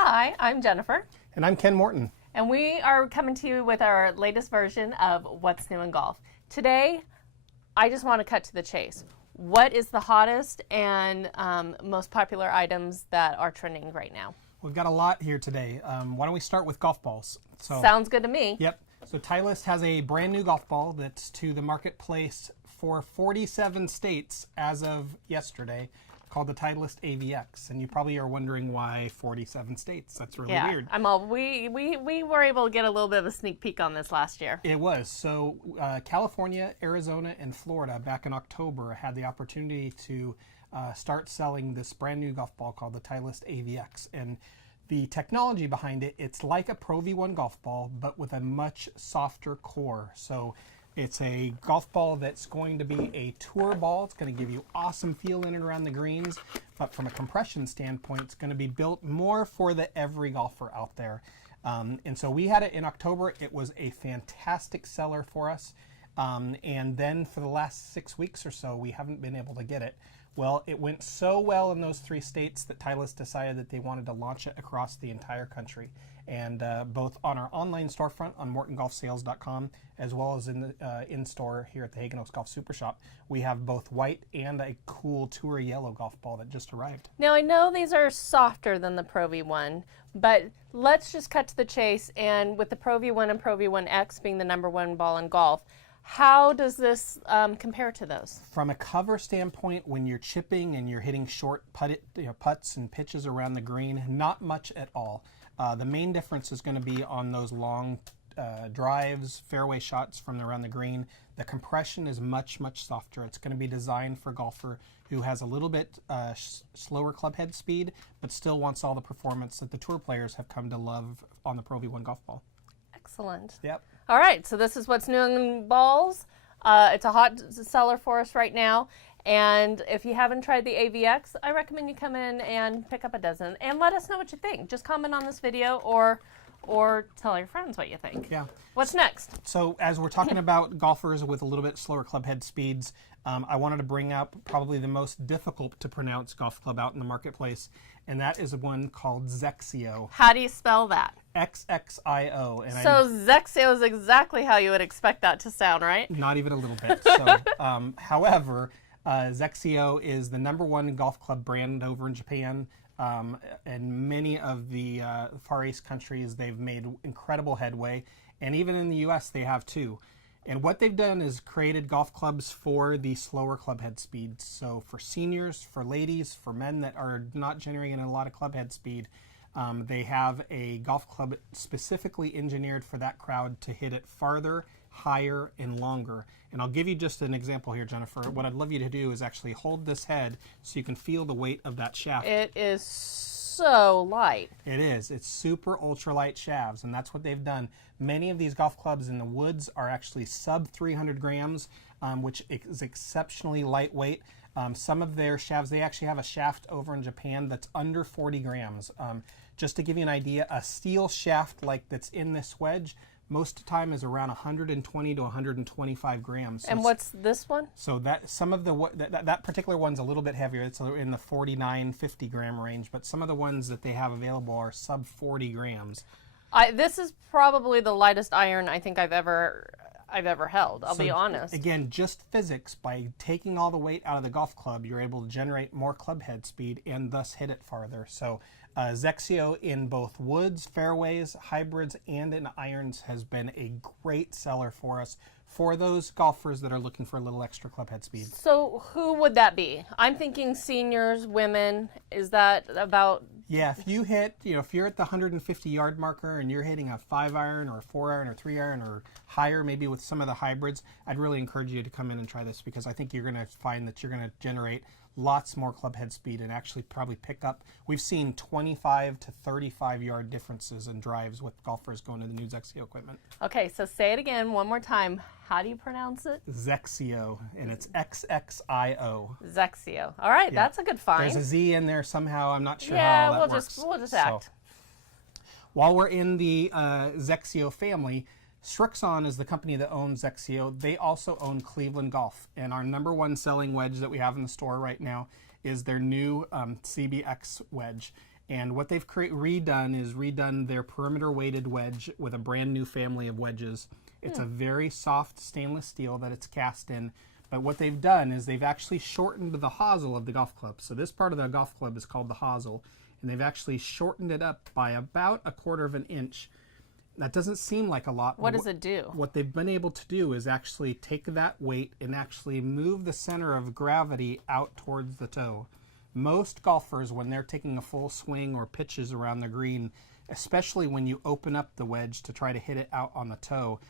Hi, I'm Jennifer. And I'm Ken Morton. And we are coming to you with our latest version of What's New in Golf. Today, I just want to cut to the chase. What is the hottest and most popular items that are trending right now? We've got a lot here today. Why don't we start with golf balls? Sounds good to me. Yep. So Titleist has a brand new golf ball that's to the marketplace for 47 states as of yesterday, called the Titleist AVX. And you probably are wondering why 47 states. That's really weird. We were able to get a little bit of a sneak peek on this last year. It was. So California, Arizona, and Florida back in October had the opportunity to start selling this brand new golf ball called the Titleist AVX. And the technology behind it, it's like a Pro V1 golf ball, but with a much softer core. So it's a golf ball that's going to be a tour ball. It's going to give you awesome feel in and around the greens, but from a compression standpoint, it's going to be built more for the every golfer out there. And so we had it in October. It was a fantastic seller for us. And then for the last 6 weeks or so, we haven't been able to get it. Well, it went so well in those 3 states that Titleist decided that they wanted to launch it across the entire country. And both on our online storefront on mortongolfsales.com, as well as in the in-store here at the Hagen Oaks Golf Super Shop, we have both white and a cool tour yellow golf ball that just arrived. Now, I know these are softer than the Pro V1, but let's just cut to the chase. And with the Pro V1 and Pro V1X being the #1 ball in golf, how does this compare to those? From a cover standpoint, when you're chipping and you're hitting short putts and pitches around the green, not much at all. The main difference is going to be on those long drives, fairway shots from around the green. The compression is much, much softer. It's going to be designed for a golfer who has a little bit slower club head speed, but still wants all the performance that the tour players have come to love on the Pro V1 golf ball. Excellent. Yep. All right, so this is what's new in balls. It's a hot seller for us right now. And if you haven't tried the AVX, I recommend you come in and pick up a dozen and let us know what you think. Just comment on this video or tell your friends what you think. Yeah. What's next? So as we're talking about golfers with a little bit slower club head speeds, I wanted to bring up probably the most difficult to pronounce golf club out in the marketplace, and that is one called XXIO. How do you spell that? XXIO. And so XXIO is exactly how you would expect that to sound, right? Not even a little bit. So, however, XXIO is the #1 golf club brand over in Japan. And many of the Far East countries, they've made incredible headway. And even in the US, they have too. And what they've done is created golf clubs for the slower club head speeds. So for seniors, for ladies, for men that are not generating a lot of club head speed, they have a golf club specifically engineered for that crowd to hit it farther, higher, and longer. And I'll give you just an example here, Jennifer. What I'd love you to do is actually hold this head so you can feel the weight of that shaft. It is so light. It is. It's super ultralight shafts, and that's what they've done. Many of these golf clubs in the woods are actually sub 300 grams, which is exceptionally lightweight. Some of their shafts, they actually have a shaft over in Japan that's under 40 grams. Just to give you an idea, a steel shaft like that's in this wedge, most of the time is around 120 to 125 grams. So and what's this one? So that particular one's a little bit heavier. It's in the 49, 50 gram range, but some of the ones that they have available are sub 40 grams. This is probably the lightest iron I think I've ever held, I'll be honest. Again, just physics. By taking all the weight out of the golf club, you're able to generate more club head speed and thus hit it farther. So XXIO in both woods, fairways, hybrids, and in irons has been a great seller for us for those golfers that are looking for a little extra club head speed. So who would that be? I'm thinking seniors, women. Is that about? Yeah, if you hit, if you're at the 150-yard marker and you're hitting a 5-iron or a 4-iron or 3-iron or higher, maybe with some of the hybrids, I'd really encourage you to come in and try this, because I think you're going to find that you're going to generate lots more club head speed and actually probably pick up. We've seen 25 to 35-yard differences in drives with golfers going to the new XXIO equipment. Okay, so say it again one more time. How do you pronounce it? XXIO, and it's XXIO. XXIO. All right, yeah. That's a good find. There's a Z in there somehow. I'm not sure how that works. We'll just act. So, while we're in the XXIO family, Srixon is the company that owns XXIO. They also own Cleveland Golf, and our #1 selling wedge that we have in the store right now is their new CBX wedge. And what they've redone is redone their perimeter weighted wedge with a brand new family of wedges. It's a very soft stainless steel that it's cast in. But what they've done is they've actually shortened the hosel of the golf club. So this part of the golf club is called the hosel. And they've actually shortened it up by about 1/4 of an inch. That doesn't seem like a lot. What does it do? What they've been able to do is actually take that weight and actually move the center of gravity out towards the toe. Most golfers, when they're taking a full swing or pitches around the green, especially when you open up the wedge to try to hit it out on the toe,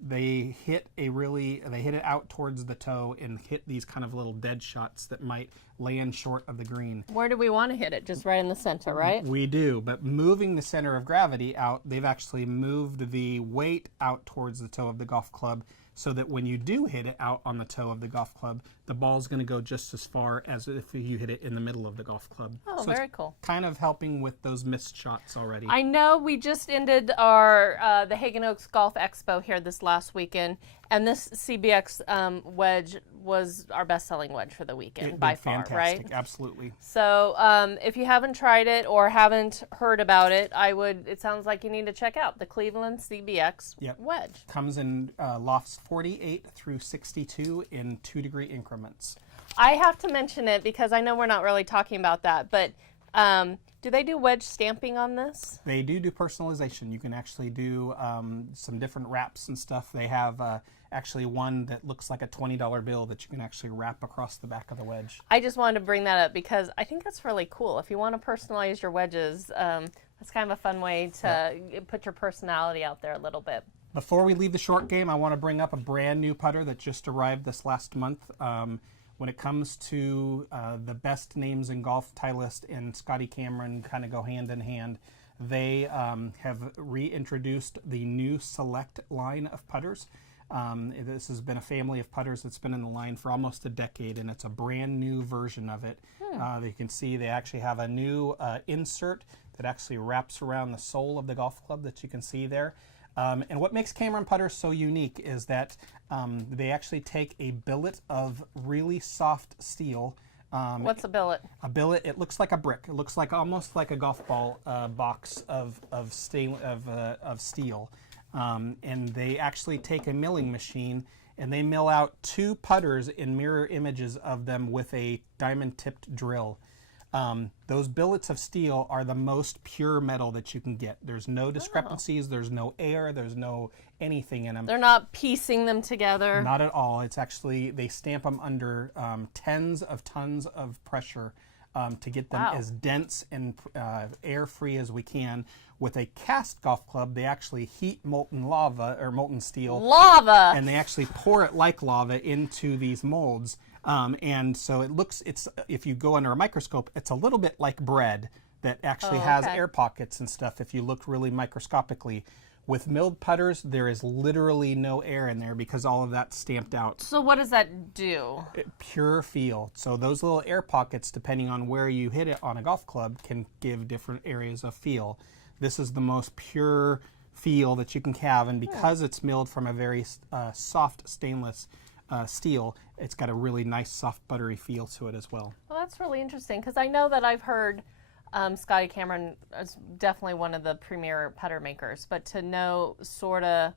they hit it out towards the toe and hit these kind of little dead shots that might land short of the green. Where do we want to hit it? Just right in the center, right? We do, but moving the center of gravity out, they've actually moved the weight out towards the toe of the golf club so that when you do hit it out on the toe of the golf club, the ball's going to go just as far as if you hit it in the middle of the golf club. Oh, so very cool. Kind of helping with those missed shots already. I know we just ended our the Hagen Oaks Golf Expo here this last weekend, and this CBX wedge was our best-selling wedge for the weekend by far, fantastic. right? Absolutely. So if you haven't tried it or haven't heard about it, it sounds like you need to check out the Cleveland CBX wedge. Comes in lofts 48 through 62 in 2-degree increments. I have to mention it because I know we're not really talking about that, but do they do wedge stamping on this? They do personalization. You can actually do some different wraps and stuff. They have actually one that looks like a $20 bill that you can actually wrap across the back of the wedge. I just wanted to bring that up because I think that's really cool. If you want to personalize your wedges, that's kind of a fun way to put your personality out there a little bit. Before we leave the short game, I want to bring up a brand new putter that just arrived this last month. When it comes to the best names in golf, Titleist and Scotty Cameron kind of go hand in hand. They have reintroduced the new Select line of putters. This has been a family of putters that's been in the line for almost a decade, and it's a brand new version of it. You can see they actually have a new insert that actually wraps around the sole of the golf club that you can see there. And what makes Cameron putters so unique is that they actually take a billet of really soft steel. What's a billet? A billet, it looks like a brick. It looks like almost like a golf ball box of steel. And they actually take a milling machine and they mill out 2 putters in mirror images of them with a diamond-tipped drill. Those billets of steel are the most pure metal that you can get. There's no discrepancies, there's no air, there's no anything in them. They're not piecing them together. Not at all. It's actually, they stamp them under tens of tons of pressure to get them as dense and air-free as we can. With a cast golf club, they actually heat molten lava, or molten steel. Lava! And they actually pour it like lava into these molds. And so if you go under a microscope, it's a little bit like bread that actually has air pockets and stuff if you look really microscopically. With milled putters, there is literally no air in there because all of that's stamped out. So what does that do? Pure feel. So those little air pockets, depending on where you hit it on a golf club, can give different areas of feel. This is the most pure feel that you can have, and because it's milled from a very soft stainless steel, it's got a really nice soft buttery feel to it as well. Well, that's really interesting because I know that I've heard Scotty Cameron is definitely one of the premier putter makers, but to know sort of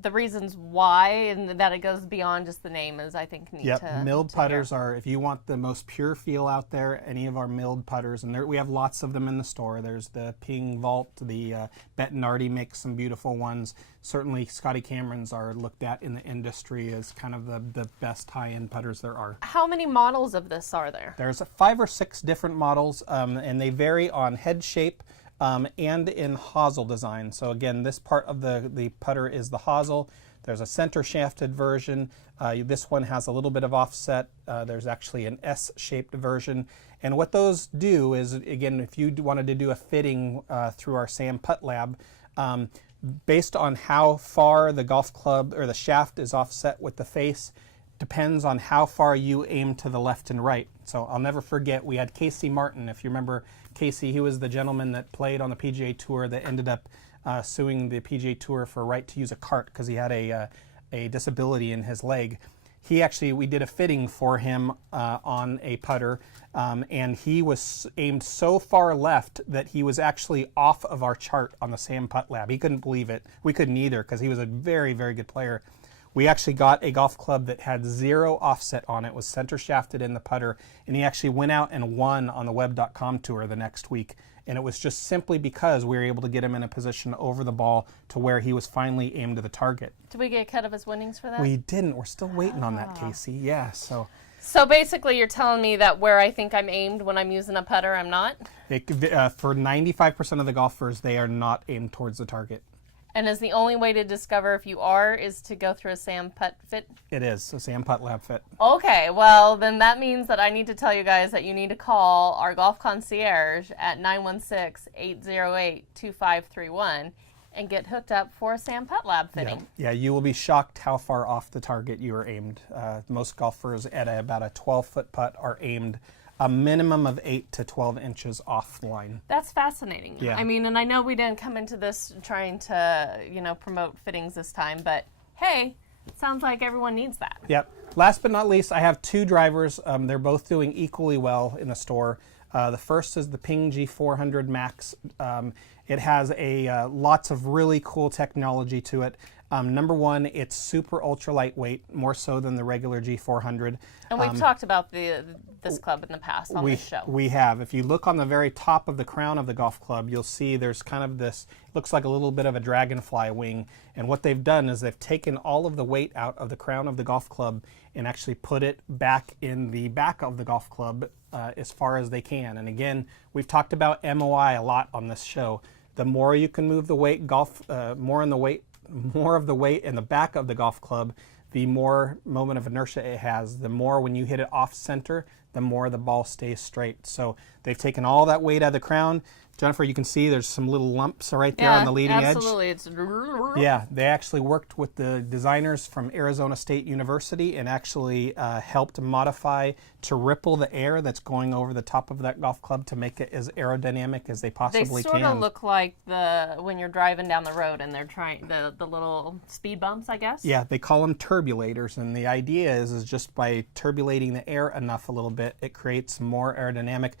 the reasons why and that it goes beyond just the name is, I think, neat to milled putters are, if you want the most pure feel out there, any of our milled putters, and we have lots of them in the store. There's the Ping Vault, the Bettinardi makes some beautiful ones. Certainly Scotty Cameron's are looked at in the industry as kind of the best high-end putters there are. How many models of this are there? There's 5 or 6 different models, and they vary on head shape, and in hosel design. So again, this part of the putter is the hosel. There's a center shafted version. This one has a little bit of offset. There's actually an S-shaped version. And what those do is, again, if you wanted to do a fitting through our Sam Putt Lab, based on how far the golf club or the shaft is offset with the face, depends on how far you aim to the left and right. So I'll never forget, we had Casey Morton. If you remember Casey, he was the gentleman that played on the PGA Tour that ended up suing the PGA Tour for right to use a cart because he had a disability in his leg. we did a fitting for him on a putter, and he was aimed so far left that he was actually off of our chart on the Sam Putt Lab. He couldn't believe it. We couldn't either because he was a very, very good player. We actually got a golf club that had 0 offset on it, was center shafted in the putter, and he actually went out and won on the web.com tour the next week. And it was just simply because we were able to get him in a position over the ball to where he was finally aimed to the target. Did we get a cut of his winnings for that? We didn't. We're still waiting on that, Casey. Yeah, so basically you're telling me that where I think I'm aimed when I'm using a putter, I'm not? For 95% of the golfers, they are not aimed towards the target. And is the only way to discover if you are is to go through a Sam Putt fit? It is, a Sam Putt Lab fit. Okay, well, then that means that I need to tell you guys that you need to call our golf concierge at 916-808-2531 and get hooked up for a Sam Putt Lab fitting. Yeah, you will be shocked how far off the target you are aimed. Most golfers at about a 12-foot putt are aimed a minimum of 8 to 12 inches off the line. That's fascinating. Yeah. I mean, and I know we didn't come into this trying to, promote fittings this time, but hey, sounds like everyone needs that. Yep. Last but not least, I have 2 drivers. They're both doing equally well in the store. The first is the Ping G400 Max. It has lots of really cool technology to it. Number one, it's super ultra lightweight, more so than the regular G400. And we've talked about this club in the past on this show. We have. If you look on the very top of the crown of the golf club, you'll see there's kind of this, looks like a little bit of a dragonfly wing. And what they've done is they've taken all of the weight out of the crown of the golf club and actually put it back in the back of the golf club as far as they can. And again, we've talked about MOI a lot on this show. The more you can move the weight, more of the weight in the back of the golf club, the more moment of inertia it has. The more when you hit it off center, the more the ball stays straight. So they've taken all that weight out of the crown. Jennifer, you can see there's some little lumps right there on the leading absolutely. edge. Yeah, they actually worked with the designers from Arizona State University and actually helped modify to ripple the air that's going over the top of that golf club to make it as aerodynamic as they possibly can. They sort of look like when you're driving down the road and they're trying the little speed bumps, I guess. Yeah, they call them turbulators, and the idea is just by turbulating the air enough a little bit, it creates more aerodynamic.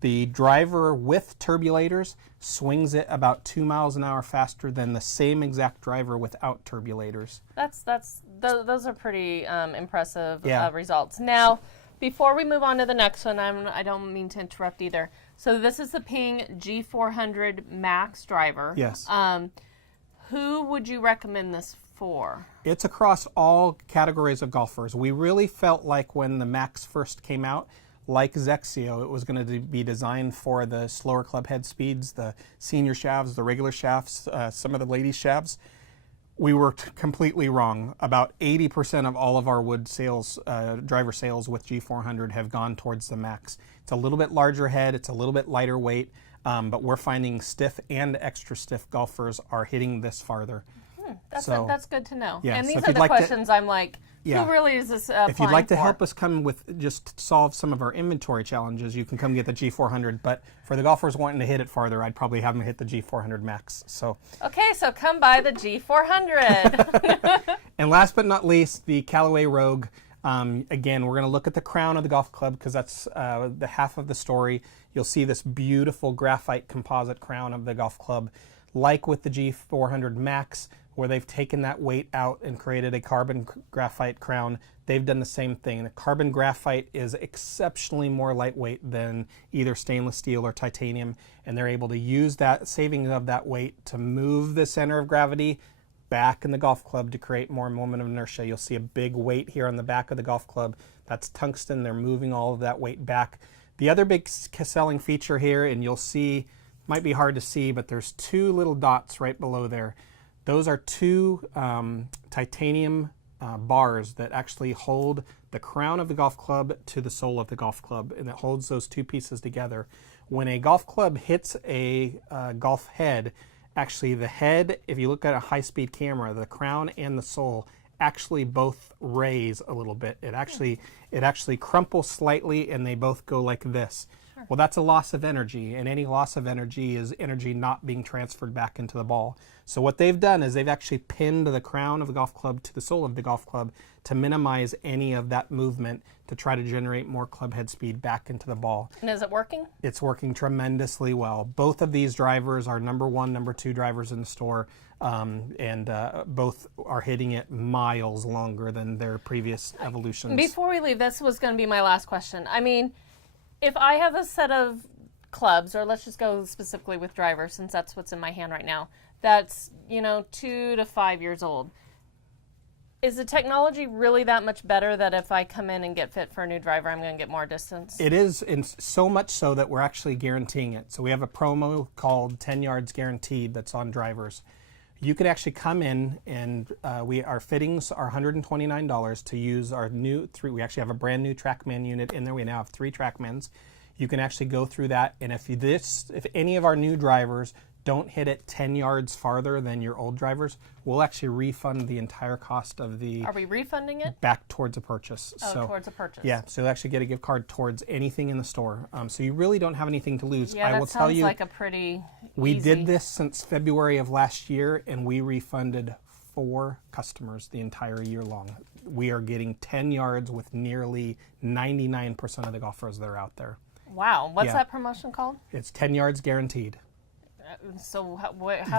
The driver with turbulators swings it about 2 miles an hour faster than the same exact driver without turbulators. Those are pretty impressive results. Now, before we move on to the next one, I don't mean to interrupt either. So this is the Ping G400 Max driver. Yes. Who would you recommend this for? It's across all categories of golfers. We really felt like when the Max first came out, like XXIO, it was going to be designed for the slower club head speeds, the senior shafts, the regular shafts, some of the ladies' shafts. We were completely wrong. About 80% of all of our wood sales, driver sales with G400 have gone towards the Max. It's a little bit larger head, it's a little bit lighter weight, but we're finding stiff and extra stiff golfers are hitting this farther. That's good to know. Yeah, and so these are the questions I'm like, Yeah. who really is this If you'd like to for? help us come with just solve some of our inventory challenges, you can come get the G400. But for the golfers wanting to hit it farther, I'd probably have them hit the G400 Max. So Okay, so come by the G400. And last but not least, the Callaway Rogue. Again, we're going to look at the crown of the golf club because that's the half of the story. You'll see this beautiful graphite composite crown of the golf club. Like with the G400 Max, where they've taken that weight out and created a carbon graphite crown, they've done the same thing. The carbon graphite is exceptionally more lightweight than either stainless steel or titanium, and they're able to use that saving of that weight to move the center of gravity back in the golf club to create more moment of inertia. You'll see a big weight here on the back of the golf club. That's tungsten. They're moving all of that weight back. The other big selling feature here, and you'll see, might be hard to see, but there's 2 little dots right below there. Those are 2 titanium bars that actually hold the crown of the golf club to the sole of the golf club, and it holds those 2 pieces together. When a golf club hits a golf head, actually the head, if you look at a high-speed camera, the crown and the sole actually both raise a little bit. It actually crumples slightly, and they both go like this. Sure. Well, that's a loss of energy, and any loss of energy is energy not being transferred back into the ball. So what they've done is they've actually pinned the crown of the golf club to the sole of the golf club to minimize any of that movement to try to generate more club head speed back into the ball. And is it working? It's working tremendously well. Both of these drivers are #1, #2 drivers in the store, and both are hitting it miles longer than their previous evolutions. Before we leave, this was going to be my last question. I mean, if I have a set of clubs, or let's just go specifically with drivers since that's what's in my hand right now, that's, 2 to 5 years old. Is the technology really that much better that if I come in and get fit for a new driver, I'm going to get more distance? It is, and so much so that we're actually guaranteeing it. So we have a promo called 10 yards guaranteed that's on drivers. You could actually come in and our fittings are $129 to use our new we actually have a brand new TrackMan unit in there. We now have 3 TrackMans. You can actually go through that, and if any of our new drivers don't hit it 10 yards farther than your old drivers, we'll actually refund the entire cost of the... Are we refunding it? Back towards a purchase. Oh, towards a purchase. Yeah, so you'll actually get a gift card towards anything in the store. So you really don't have anything to lose. Yeah, I will tell you, like a pretty we easy... did this since February of last year, and we refunded 4 customers the entire year long. We are getting 10 yards with nearly 99% of the golfers that are out there. Wow. What's that promotion called? It's 10 yards guaranteed. So how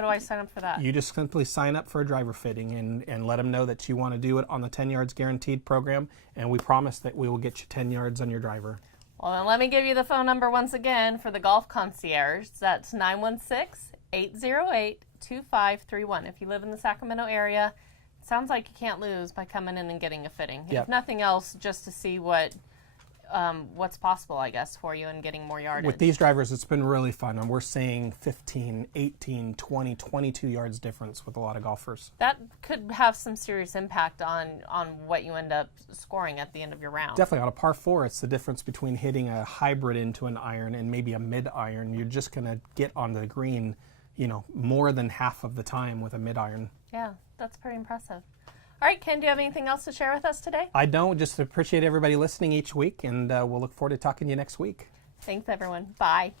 do I sign up for that? You just simply sign up for a driver fitting and let them know that you want to do it on the 10 yards guaranteed program, and we promise that we will get you 10 yards on your driver. Well, then let me give you the phone number once again for the Golf Concierge. That's 916-808-2531. If you live in the Sacramento area, it sounds like you can't lose by coming in and getting a fitting. Yep. If nothing else, just to see what's possible, I guess, for you and getting more yardage. With these drivers, it's been really fun, and we're seeing 15, 18, 20, 22 yards difference with a lot of golfers. That could have some serious impact on what you end up scoring at the end of your round. Definitely. On a par 4, it's the difference between hitting a hybrid into an iron and maybe a mid-iron. You're just going to get onto the green, more than half of the time with a mid-iron. Yeah, that's pretty impressive. All right, Ken, do you have anything else to share with us today? I don't. Just appreciate everybody listening each week, and we'll look forward to talking to you next week. Thanks, everyone. Bye.